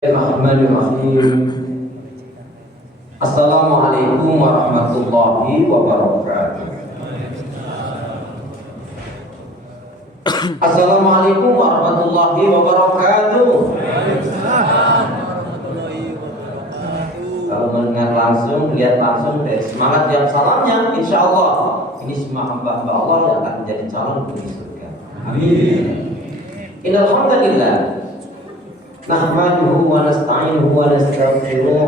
Bismillahirrahmanirrahim. Assalamualaikum warahmatullahi wabarakatuh. Assalamualaikum warahmatullahi wabarakatuh. Kalau mendengar langsung, lihat langsung dari semangat yang salamnya, insya Allah ini semua hamba Allah yang akan menjadi calon penghuni surga. Amin. Innal hamdalillah nahmaduhu wa nasta'inuhu wa nastaghfiruh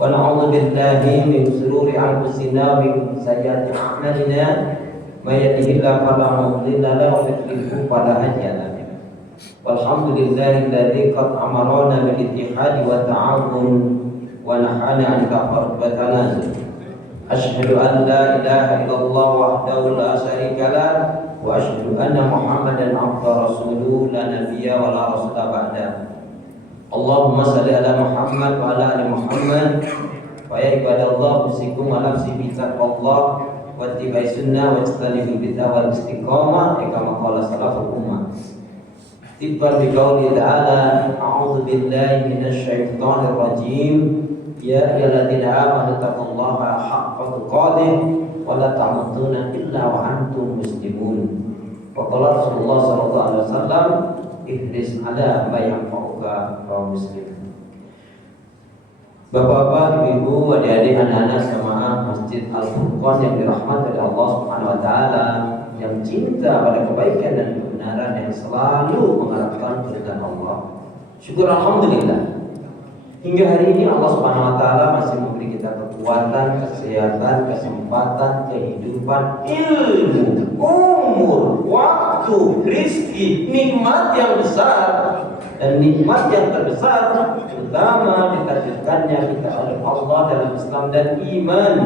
wa na'udzu billahi min shururi anfusina wa min sayyiati a'malina may yahdihillahu fala mudilla lahu wa may yudlil fala hadiya lahu. Walhamdulillahilladzi qad amarna bil ittihadi wa ta'awun wa nahana 'anil tafarruq wa tanazul. Asyhadu an la ilaha illallah wahdahu la syarika lah wa asyhadu anna Muhammadan abduhu wa rasuluhu la nabiyya wa la rasula ba'dahu. Allahumma salli ala Muhammad wa ala ali Muhammad. Wa ya ibadallah usikum wa nafsi bi taqwallah wa ittiba'i sunnah wa ijtanibil bid'ah wal istiqamah kama qala salaful ummah. Tibban bi qouli ta'ala a'udzu billahi minasy syaithanir rajim. Ya ayyuhalladzina amanu taqullaha haqqa tuqatih wa la tamutunna illa wa antum muslimun. Wa qala Rasulullah sallallahu alaihi wasallam ihris ala ma yanfa'uka kaum muslim. Bapak-bapak, ibu, adik-adik, anak-anak jamaah Masjid Al-Furqan yang dirahmati oleh Allah Subhanahu wa taala, yang cinta pada kebaikan dan kebenaran, yang selalu mengharapkan keridhaan Allah. Syukur alhamdulillah. Hingga hari ini Allah Subhanahu wa taala masih memberi kita kekuatan, kesehatan, kesempatan, kehidupan, ilmu, umur, waktu, rizki, nikmat yang besar. Dan nikmat yang terbesar terutama ditakdirkannya kita oleh Allah dalam Islam dan iman.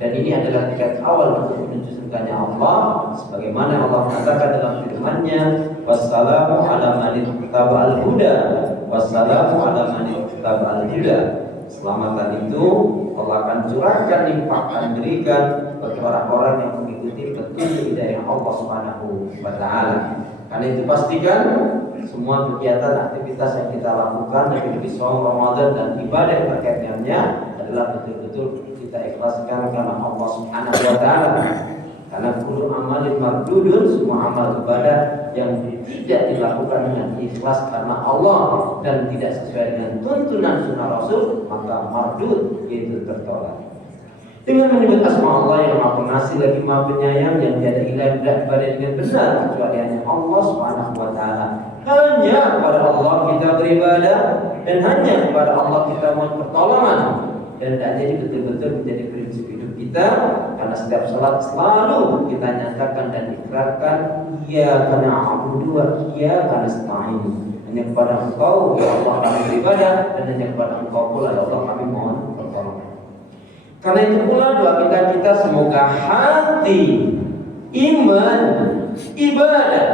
Dan ini adalah tiket awal untuk menuju surganya Allah, sebagaimana Allah katakan dalam firman-Nya, wassalamu ala man ittaba'al huda, wassalamu ala man ittaba'al huda. Selamatan itu Allah akan curahkan, limpahkan, berikan bagi orang-orang yang mengikuti petunjuk hidayah Allah Subhanahu wa taala. Karena itu pastikan semua kegiatan aktivitas yang kita lakukan dari sholat Ramadan dan ibadah yang terkait dengannya adalah betul-betul kita ikhlaskan karena Allah Subhanahu wa taala. Karena kullu amalin mardudun, semua amal ibadah yang tidak dilakukan dengan ikhlas karena Allah dan tidak sesuai dengan tuntunan sunnah Rasul, maka mardud, yaitu tertolak. Dengan menyebut asma Allah yang Maha Pengasih lagi Maha Penyayang, yang tiada ilah ibadah dengan benar kecuali hanya Allah Subhanahu wa taala. Hanya kepada Allah kita beribadah dan hanya kepada Allah kita mohon pertolongan. Dan jadi betul-betul menjadi prinsip hidup kita, karena setiap salat selalu kita nyatakan dan ikrarkan, iyyaka na'budu wa iyyaka nasta'in. Hanya kepada Engkau ya Allah kami beribadah, dan hanya kepada Engkau pula ya Allah kami mohon pertolongan. Karena itu pula doa kita semoga hati, iman, ibadah,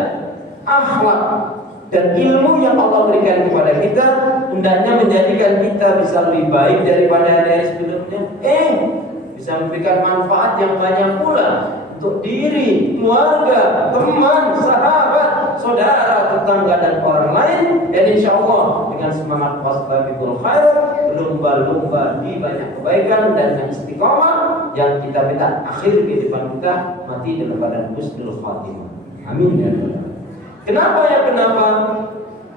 akhlak dan ilmu yang Allah berikan kepada kita hendaknya menjadikan kita bisa lebih baik daripada hari-hari sebelumnya. Bisa memberikan manfaat yang banyak pula untuk diri, keluarga, teman, sahabat, saudara, tetangga dan orang lain. Dan insya Allah dengan semangat wastabiqul khair, berlomba-lomba di banyak kebaikan dan yang istiqamah, yang kita minta akhir kehidupan kita mati dalam keadaan husnul khatimah. Amin ya Allah. Kenapa ya kenapa?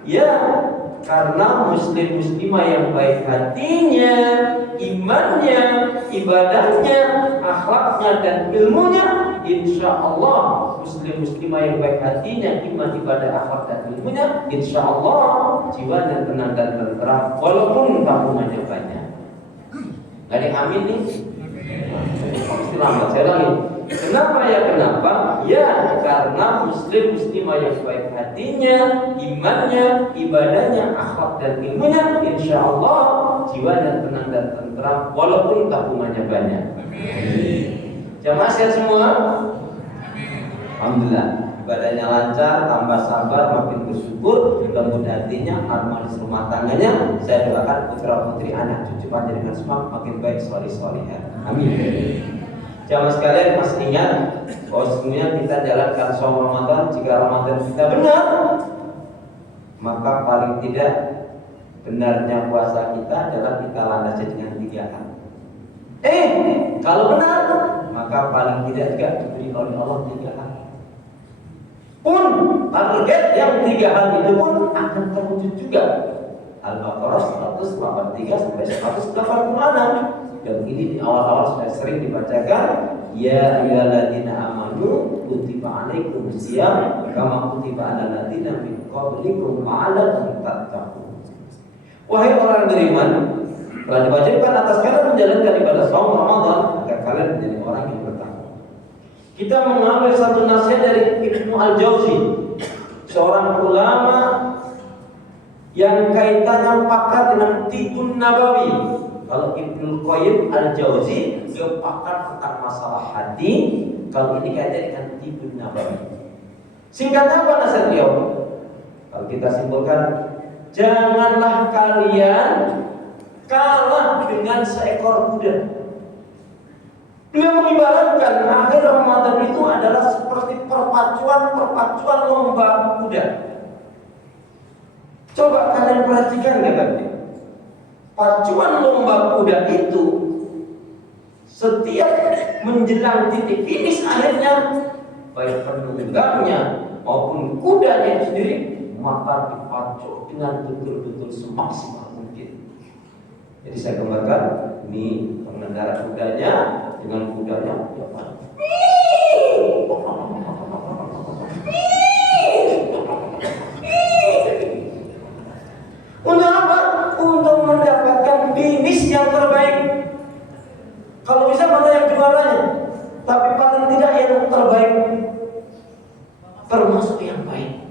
Ya karena muslim muslimah yang baik hatinya, imannya, ibadahnya, akhlaknya dan ilmunya, insya Allah muslim muslimah yang baik hatinya, iman, ibadah, akhlak dan ilmunya, insya Allah jiwanya tenang dan tentram walaupun tabungannya banyak. Gak ada yang amin nih? Selamat saya lagi. Kenapa ya kenapa? Ya karena muslim muslimah yang baik hatinya, imannya, ibadahnya, akhlak dan ilmunya, insya Allah jiwanya tenang dan tentram walaupun tabungannya banyak. Jamaah sehat semua? Alhamdulillah. Ibadahnya lancar, tambah sabar, makin bersyukur, lembut hatinya, harmonis rumah tangganya. Saya doakan putra putri anak cucu panjenengan semua makin baik, soleh-solehah. Amin. Jamaah sekalian masih ingat bahwa semuanya kita jalankan saum Ramadan. Jika Ramadan kita benar, maka paling tidak benarnya puasa kita adalah kita landasi dengan 3 hal. Kalau benar, maka paling tidak juga diberi oleh Allah 3 hal. Pun target yang 3 hal itu pun akan terwujud juga. Al-Baqarah 183 sampai 186. Dan ini di awal-awal sudah sering dibacakan. Ya ayyuhalladzina amanu kutiba alaikumus shiyam kama kutiba alal ladzina min qablikum la'allakum tattaqun. Wahai orang beriman, telah diwajibkan atas kalian menjalankan ibadah saum Ramadan agar kalian menjadi orang yang bertakwa. Kita mengambil satu nasihat dari Ibnu Al-Jauzi, seorang ulama yang kaitannya pakar dengan Tibun Nabawi. Kalau Ibnu Qayyim Al-Jauzi dia pakar tentang masalah hati, kalau ini kaitannya dengan Tibun Nabawi. Singkatnya apa nasihat beliau? Kalau kita simpulkan, janganlah kalian kalah dengan seekor kuda. Beliau mengibaratkan akhir Ramadan itu adalah seperti perpacuan lomba kuda. Coba kalian perhatikan ya kan? Pacuan lomba kuda itu setiap menjelang titik finish akhirnya, baik penunggangnya maupun kudanya sendiri maka dipacu dengan betul-betul semaksimal mungkin. Jadi saya gambarkan ini pengendara kudanya dengan kudanya untuk apa? Untuk mendapatkan finish yang terbaik. Kalau bisa mana yang juaranya, tapi paling tidak yang terbaik, termasuk yang baik.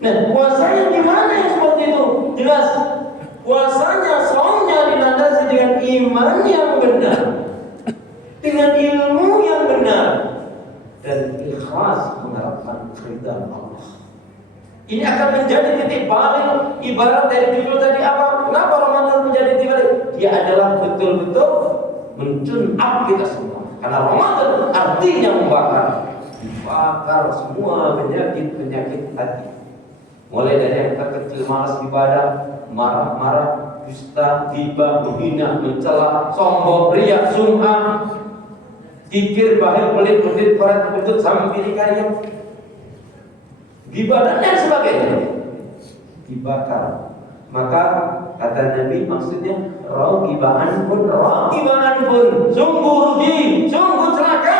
Nah, puasanya gimana yang seperti itu? Jelas, puasanya, saumnya dilandasi dengan iman yang benar, dengan ilmu yang benar, dan ikhlas mengharapkan keridhaan Allah. Ini akan menjadi titik balik. Ibarat dari judul tadi apa? Kenapa Ramadan menjadi titik balik? Dia adalah betul-betul mencunap kita semua. Karena Ramadan artinya membakar semua penyakit hati. Mulai dari yang terkecil malas ibadah, marah-marah, dusta, ghibah, menghina, mencela, sombong, riya, sum'ah, kikir, bahil, pelit, pelit, parat, kentut, sama pilih karya, ghibah dan lain sebagainya dibakar. Maka kata Nabi maksudnya raqiban pun, sungguh rugi, sungguh celaka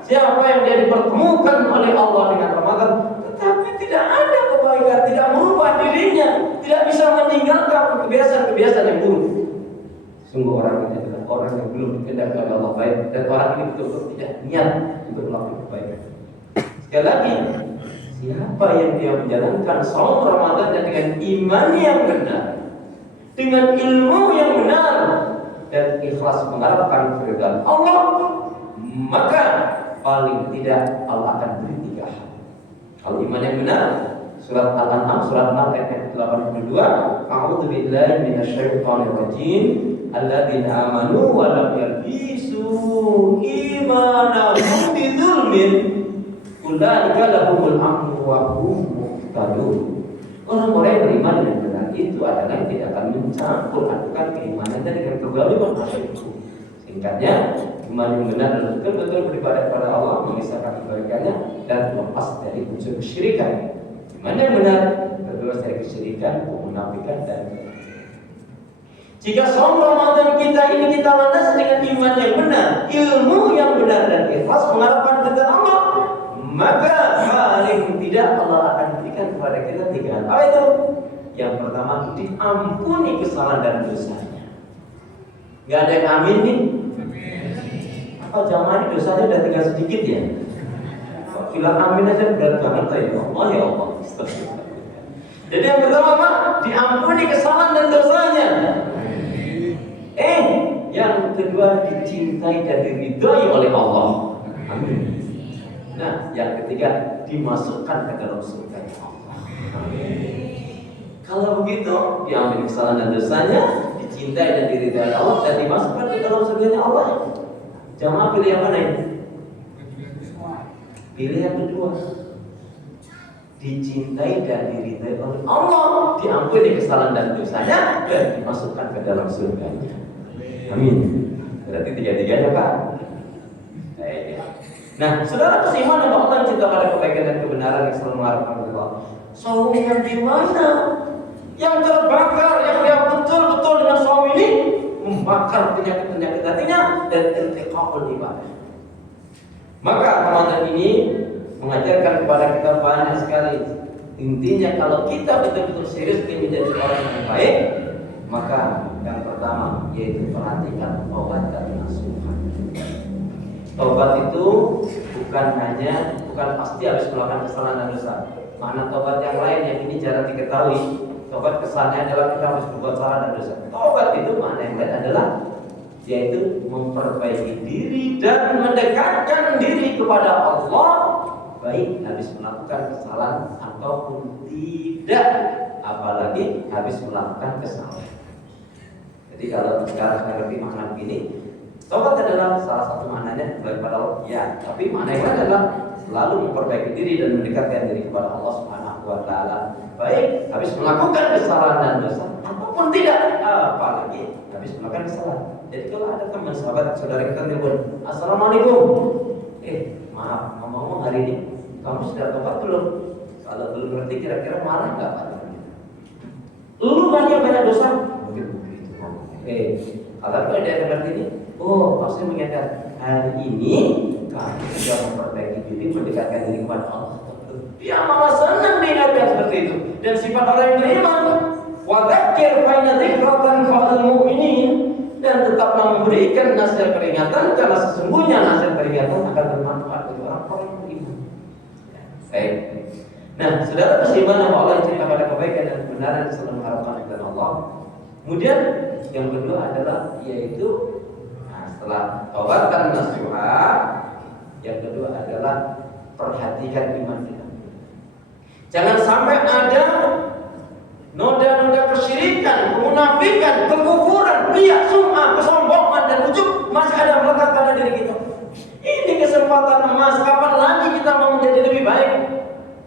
siapa yang dia dipertemukan oleh Allah dengan Ramadan tetapi tidak ada kebaikan, tidak merubah dirinya, tidak bisa meninggalkan kebiasaan-kebiasaan yang buruk. Sungguh orang ini adalah orang yang belum dikehendaki oleh Allah baik, dan orang ini betul-betul tidak niat untuk melakukan kebaikan. Sekali lagi, siapa yang dia menjalankan saum Ramadan dengan iman yang benar, dengan ilmu yang benar, dan ikhlas mengharapkan keridhaan Allah, maka paling tidak Allah akan beri 3 hal. Kalau iman yang benar, surat Al-An'am surat 6 ayat 82, A'udzu billahi minasyaitonir rajim, alladzina amanu wa lam yalbisu imanahum bidzulmin ulaika lahumul amnu wa hum muhtadun. Orang-orang yang beriman dengan benar itu adalah yang tidak akan mencampur adukan keimanannya dengan kezaliman itu. Singkatnya, iman yang benar adalah betul-betul beribadah kepada Allah, mengisahkan kebaikannya dan lepas dari unsur kesyirikan. Iman yang benar terbebas dari kesyirikan, kemunafikan dan jika saum Ramadan kita ini kita landasi dengan iman yang benar, ilmu yang benar dan ikhlas mengharapkan keridhaan Allah, maka paling tidak Allah akan berikan kepada kita 3 hal. Apa itu? Yang pertama, diampuni kesalahan dan dosanya. Gak ada yang amin nih? Apa jamaah ini dosanya udah tinggal sedikit ya? Bilang amin aja berat banget ya Allah ya Allah. Jadi yang pertama apa? Diampuni kesalahan dan dosanya. Yang kedua, dicintai dan diridhai oleh Allah. Amin. Nah, yang ketiga, dimasukkan ke dalam surga Allah. Amin. Kalau begitu, diampuni kesalahan dan dosanya, dicintai dan diridhai Allah, dan dimasukkan ke dalam surga Allah. Jamaah pilih yang mana ini? Pilih yang kedua. dicintai dan diridhai oleh Allah, diampuni kesalahan dan dosanya, dan dimasukkan ke dalam surga-Nya. Amin. Berarti tiga-tiganya Pak. Nah, saudara keimanan bahwa Allah cinta pada kebaikan dan kebenaran yang selalu mengharapkan Allah. Saum yang di mana? Yang terbakar, yang betul-betul dengan saum ini membakar penyakit-penyakit hatinya dan iltiqa'ul ibadah. Maka Ramadan ini mengajarkan kepada kita banyak sekali. Intinya kalau kita betul-betul serius ingin menjadi orang yang baik, maka yang pertama yaitu perhatikan taubat dan nasuha. Taubat itu bukan pasti habis melakukan kesalahan dan dosa. Mana taubat yang lain yang ini jarang diketahui. Taubat kesannya adalah kita harus berbuat salah dan dosa. Taubat itu mana yang lain adalah yaitu memperbaiki diri dan mendekatkan diri kepada Allah, baik habis melakukan kesalahan ataupun tidak, apalagi habis melakukan kesalahan. Jadi kalau sekarang kita ngerti makna begini, taubat adalah salah satu maknanya kembali kepada Allah, ya. Tapi makna yang lain adalah selalu memperbaiki diri dan mendekatkan diri kepada Allah Subhanahu wa Ta'ala, baik habis melakukan kesalahan dan dosa ataupun tidak, apalagi habis melakukan kesalahan. Jadi kalau ada teman sahabat saudara kita telepon, assalamualaikum, maaf, ngomong hari ini kamu sudah tobat belum? Kalau belum ngerti kira-kira marah nggak Pak? Lu banyak dosa? Begitu. Kalau ada yang ngerti ini, maksudnya mengingatkan hari ini kamu sudah memperbaiki diri, mendekatkan diri kepada Allah. Dia malah senang diingatkan seperti itu. Dan sifat orang yang beriman, wa dzakir fa inna dzikratan fa'al mu'minin, dan tetaplah memberikan nasihat peringatan karena sesungguhnya nasihat peringatan akan bermanfaat bagi orang-orang yang beriman. Baik. Nah, saudara keimanan bahwa Allah cinta pada kebaikan dan kebenaran selalu mengharapkan kepada Allah. Kemudian yang kedua adalah yaitu setelah taubat dan nasuha, yang kedua adalah perhatikan iman kita. Jangan sampai ada noda-noda kesyirikan, kemunafikan, kekufuran, riya, sum'ah, kesombongan dan ujub masih ada melekat pada diri kita. Ini kesempatan emas, kapan lagi kita mau menjadi lebih baik?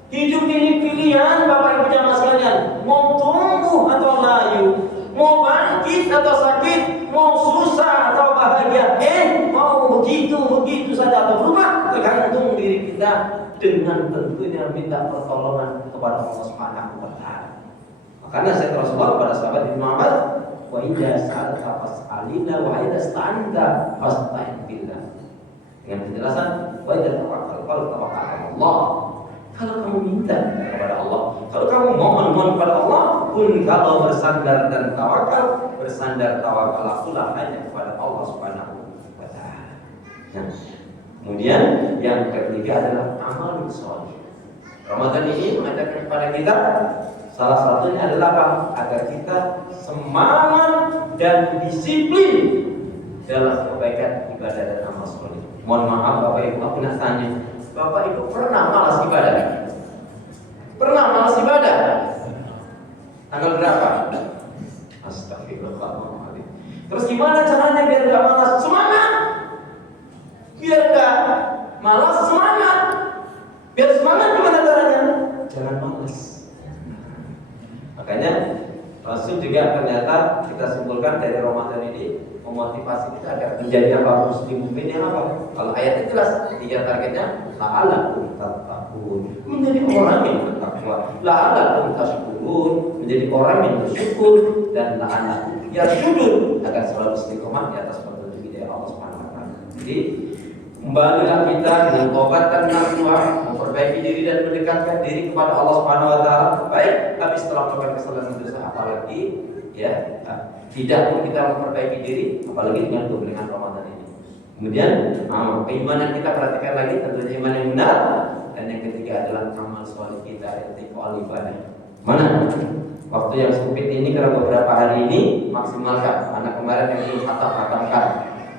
Hidup ini pilihan Bapak Ibu jamaah sekalian, mau tumbuh atau layu, mau bangkit atau sakit, mau susah atau bahagia, mau begitu saja atau berubah, tergantung diri kita dengan tentunya minta pertolongan kepada Allah Subhanahu wa Ta'ala. Makanya saya Rasulullah kepada sahabat Ibnu Abbas, wa idza sa'alta fas'alillah wa idza sta'anta fasta'in billah. Dengan penjelasan, wa idza tawakkal Allah. Kalau kamu minta kepada Allah, kalau kamu mohon kepada Allah, pun kalau bersandar dan tawakal, tawakallah hanya kepada Allah Subhanahu wa Ta'ala. Nah, kemudian yang ketiga adalah amal sholih. Ramadan ini mengajarkan kepada kita salah satunya adalah apa? Agar kita semangat dan disiplin dalam kebaikan ibadah dan amal sholih. Mohon maaf Bapak Ibu, aku nak tanya, Bapak Ibu pernah malas ibadah? Pernah malas ibadah? Tanggal berapa? Astagfirullahaladzim. Terus gimana caranya biar gak malas? Semangat! Biar gak malas, semangat! Biar semangat gimana caranya? Jangan malas. Makanya Rasul juga ternyata kita simpulkan dari Ramadan ini memotivasi kita agar menjadi apa? Muslim mukmin yang apa? Kalau ayatnya jelas, 3 targetnya la'alakum tattaqun, menjadi orang yang bertakwa, la'alakum tashkurun, menjadi orang yang bersyukur, dan la'alakum yarshudun, agar selalu istiqomah di atas petunjuk hidayah Allah Subhanahu wa Ta'ala. Jadi kembalilah kita dengan taubat dan nasuha, memperbaiki diri dan mendekatkan diri kepada Allah Subhanahu wa Ta'ala. Baik, tapi setelah melakukan kesalahan dosa, apalagi tidak pun kita memperbaiki diri, apalagi dengan keberkahan Ramadan ini. Kemudian keimanan kita perhatikan lagi, tentunya iman yang benar. Dan yang ketiga adalah amal sholih kita, istiqomah ibadah. Mana waktu yang sempit ini karena beberapa hari ini maksimalkan. Anak kemarin yang belum khatamkan,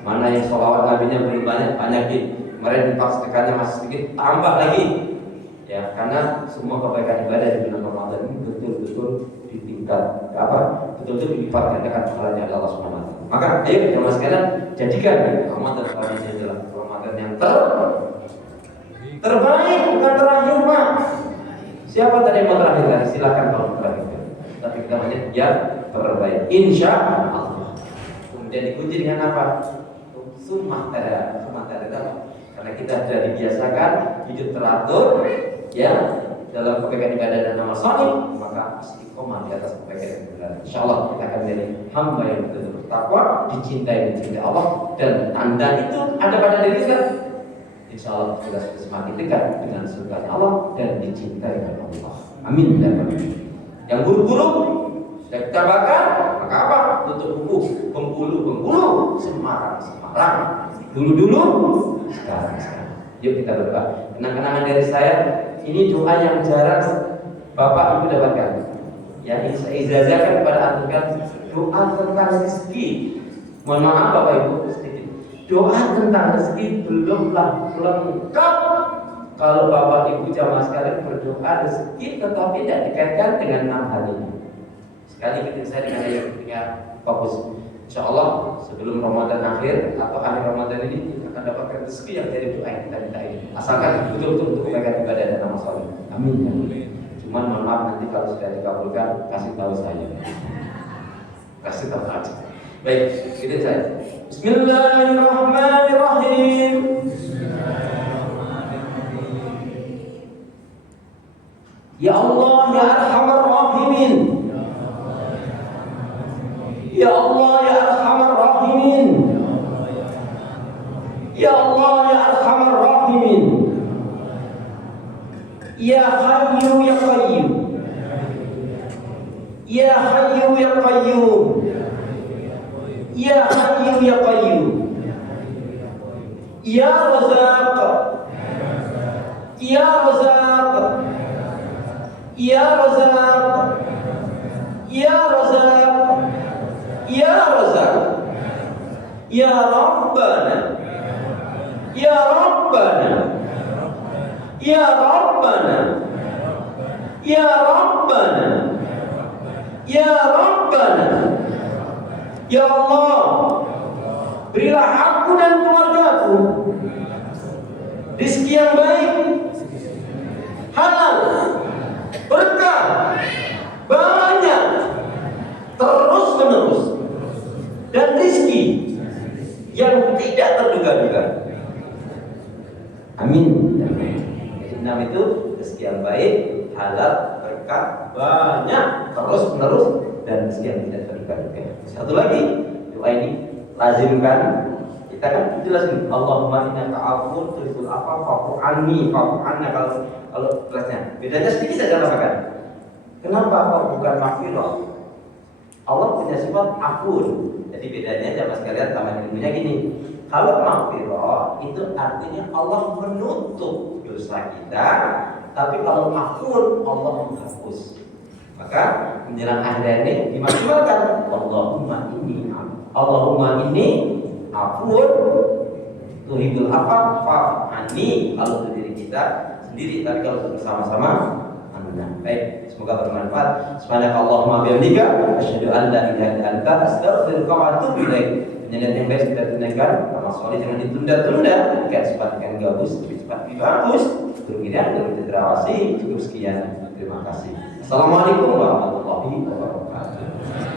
mana yang sholawat nabinya belum banyakin. Kemarin dipaksakannya masih sedikit, tambah lagi. Ya, karena semua kebaikan ibadah di bulan Ramadan ini betul-betul ditingkat betul-betul dilipat gandakan pahalanya Allah Subhanahu wa Ta'ala. Maka ayo jemaah sekalian, jadikan Ramadan ini adalah Ramadan yang terbaik, bukan terakhir Pak. Siapa tadi yang mau terakhirkan? Silakan kalau terakhirkan. Tapi kita banyak ya terbaik. Insya Allah. Kemudian dikunci dengan apa? Sumah tada karena kita sudah dibiasakan hidup teratur, ya, dalam kebaikan ibadah dan amal saleh, maka istiqomah di atas kebaikan yang benar. Insyaallah kita akan menjadi hamba yang betul-betul bertakwa, dicintai Allah, dan tanda itu ada pada diri kita. Insyaallah kita sudah semakin dekat dengan surga Allah dan dicintai oleh Allah. Amin dan amin. Yang buruk-buruk sudah kita bakar, maka apa? Tutup buku, bengkulu, semarang. Dulu, sekarang. Yuk kita berdoa. Kenang-kenangan dari saya, ini doa yang jarang Bapak Ibu dapatkan. Ya, ini saya ijazahkan kepada antum doa tentang rezeki. Mohon maaf Bapak Ibu sedikit. Doa tentang rezeki belum lengkap kalau Bapak Ibu jamaah sekalian berdoa rezeki tetapi tidak dikaitkan dengan 6 hal ini. Sekali ketika saya dengan yang ketika fokus, insya Allah sebelum Ramadan akhir atau akhir Ramadan ini kita akan dapatkan rezeki yang dari doa yang kita minta ini. Asalkan betul-betul untuk kebaikan ibadah dan amal saleh. Amin. Cuman mohon maaf nanti kalau sudah dikabulkan kasih tahu saya. Kasih tahu aja. Baik, gitu saya. Bismillahirrahmanirrahim. Ya Allah ya Arhamar Rahimin. Ya Allah ya Arhamar Rahimin. Ya Allah ya Arhamar Rahimin. Ya Hayyu ya Qayyum. Ya Hayyu ya Qayyum. Ya Hayyu ya Qayyum. Ya Razzaq. Ya Razzaq. Ya Razzaq. Ya Razzaq. Ya Razzaq. Ya Rabbana. Ya Rabbana. Ya Rabbana. Ya Rabbana. Ya Rabbana. Ya Allah, berilah aku dan keluargaku rezeki yang baik, halal, berkah, banyak, terus menerus, dan rezeki yang tidak terduga-duga. Amin. Enam itu rezeki yang baik, halal, berkah, banyak, terus menerus, dan rezeki yang tidak terduga-duga. Satu lagi doa ini lazimkan. Kita kan jelasin Allahumma innaka afuwwun tuhibbul afwa fa'fu anni kalau kelasnya. Bedanya sedikit saja katakan. Kenapa kok bukan maghfirah? Allah punya sifat afun. Jadi bedanya jamaah sekalian tambahan ilmunya gini. Kalau maghfirah itu artinya Allah menutup dosa kita, tapi kalau afun Allah menghapus. Maka menjelang akhir ini dimaksimalkan Allahumma inni afun tuhibbul afwa fa'fu anni. Kalau untuk diri kita sendiri, tapi kalau bersama-sama amin. Baik, semoga bermanfaat. Subhanakallahumma bihamdika asyhadu an la ilaha illa anta astaghfiruka wa atubu ilaik. Penyanyian yang baik kita tunaikan, amal soleh jangan ditunda-tunda. Jika sempatkan gabus, cepat bagus. Kemudian terawasi cukup sekian. Terima kasih. Assalamualaikum warahmatullahi wabarakatuh.